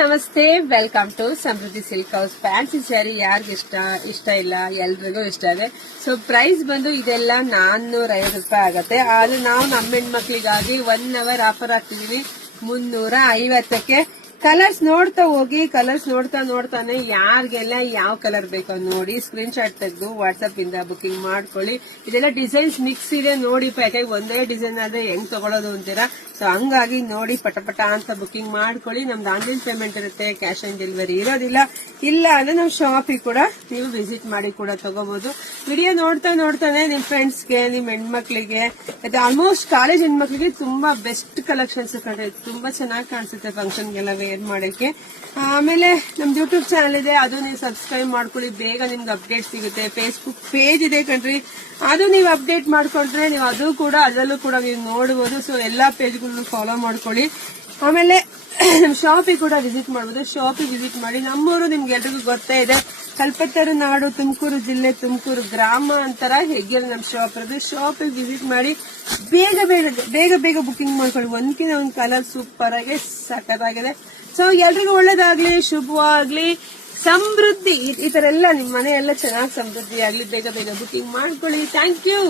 ನಮಸ್ತೆ, welcome to Samruddhi Silk House. Fancy sari ಯಾರಿಗ ಇಷ್ಟ ಇಲ್ಲ, ಎಲ್ರಿಗೂ ಇಷ್ಟ ಇದೆ. ಸೊ ಪ್ರೈಸ್ ಬಂದು ಇದೆಲ್ಲ 450 ರೂಪಾಯಿ ಆಗತ್ತೆ. ಆದ್ರೆ ನಾವು ನಮ್ಮ ಹೆಣ್ಮಕ್ಳಿಗಾಗಿ 1 ಅವರ್ ಆಫರ್ ಹಾಕ್ತಿದೀವಿ 350ಕ್ಕೆ. ಕಲರ್ಸ್ ನೋಡ್ತಾ ಹೋಗಿ, ಕಲರ್ಸ್ ನೋಡ್ತಾನೆ ಯಾರಿಗೆಲ್ಲ ಯಾವ ಕಲರ್ ಬೇಕೋ ನೋಡಿ ಸ್ಕ್ರೀನ್ ಶಾಟ್ ತೆಗೆದು ವಾಟ್ಸ್ಆಪ್ ಇಂದ ಬುಕಿಂಗ್ ಮಾಡ್ಕೊಳ್ಳಿ. ಇದೆಲ್ಲ ಡಿಸೈನ್ಸ್ ಮಿಕ್ಸ್ ಇದೆ ನೋಡಿ. ಪ್ಯಾಕೇಜ್ ಒಂದೇ ಡಿಸೈನ್ ಆದ್ರೆ ಹೆಂಗ್ ತಗೊಳ್ಳೋದು ಅಂತೀರಾ. ಸೊ ಹಂಗಾಗಿ ನೋಡಿ ಪಟ ಅಂತ ಬುಕಿಂಗ್ ಮಾಡ್ಕೊಳ್ಳಿ. ನಮ್ದು ಆನ್ಲೈನ್ ಪೇಮೆಂಟ್ ಇರುತ್ತೆ, ಕ್ಯಾಶ್ ಆನ್ ಡೆಲಿವರಿ ಇರೋದಿಲ್ಲ. ಇಲ್ಲ ಅಂದ್ರೆ ನಾವು ಶಾಪಿಗೆ ಕೂಡ ನೀವು ವಿಸಿಟ್ ಮಾಡಿ ಕೂಡ ತಗೋಬಹುದು. ವಿಡಿಯೋ ನೋಡ್ತಾನೆ ನಿಮ್ ಫ್ರೆಂಡ್ಸ್ಗೆ, ನಿಮ್ ಹೆಣ್ಮಕ್ಳಿಗೆ, ಆಲ್ಮೋಸ್ಟ್ ಕಾಲೇಜ್ ಹೆಣ್ಮಕ್ಳಿಗೆ ತುಂಬಾ ಬೆಸ್ಟ್ ಕಲೆಕ್ಷನ್ಸ್ ಕಂಡ್ರೆ ತುಂಬಾ ಚೆನ್ನಾಗಿ ಕಾಣಿಸುತ್ತೆ ಫಂಕ್ಷನ್ಗೆಲ್ಲ ವೇರ್ ಮಾಡಕ್ಕೆ. ಆಮೇಲೆ ನಮ್ದು ಯೂಟ್ಯೂಬ್ ಚಾನಲ್ ಇದೆ, ಅದು ನೀವು ಸಬ್ಸ್ಕ್ರೈಬ್ ಮಾಡ್ಕೊಳ್ಳಿ, ಬೇಗ ನಿಮ್ಗೆ ಅಪ್ಡೇಟ್ ಸಿಗುತ್ತೆ. ಫೇಸ್ಬುಕ್ ಪೇಜ್ ಇದೆ ಕಣ್ರಿ, ಅದು ನೀವು ಅಪ್ಡೇಟ್ ಮಾಡ್ಕೊಂಡ್ರೆ ನೀವು ಅದರಲ್ಲೂ ಕೂಡ ನೀವು ನೋಡಬಹುದು. ಸೊ ಎಲ್ಲಾ ಪೇಜ್ಗಳನ್ನು ಫಾಲೋ ಮಾಡ್ಕೊಳ್ಳಿ. ಆಮೇಲೆ ನಮ್ ಶಾಪಿಗೆ ಕೂಡ ವಿಸಿಟ್ ಮಾಡಬಹುದು. ಶಾಪಿಗೆ ವಿಸಿಟ್ ಮಾಡಿ. ನಮ್ಮೂರು ನಿಮ್ಗೆ ಎಲ್ರಿಗೂ ಗೊತ್ತೇ ಇದೆ, ಕಲ್ಪತರು ನಾಡು, ತುಮಕೂರು ಜಿಲ್ಲೆ, ತುಮಕೂರು ಗ್ರಾಮ ಅಂತಾರ ಹೆಗ್ಗೆಲ್ ನಮ್ ಶಾಪ್ ಇರೋದು. ಶಾಪಿಗೆ ವಿಸಿಟ್ ಮಾಡಿ ಬೇಗ ಬುಕಿಂಗ್ ಮಾಡ್ಕೊಳ್ಳಿ. ಒಂದ್ಕಿಂತ ಒಂದ್ ಕಲರ್ ಸೂಪರ್ ಆಗಿ ಸಖತ್ತಾಗಿದೆ. ಸೊ ಎಲ್ರಿಗೂ ಒಳ್ಳೇದಾಗ್ಲಿ, ಶುಭವಾಗ್ಲಿ, ಸಮೃದ್ಧಿ ಈ ತರ ಎಲ್ಲ ನಿಮ್ ಮನೆ ಎಲ್ಲ ಚೆನ್ನಾಗಿ ಸಮೃದ್ಧಿ ಆಗ್ಲಿ. ಬೇಗ ಬುಕಿಂಗ್ ಮಾಡ್ಕೊಳ್ಳಿ. Thank you.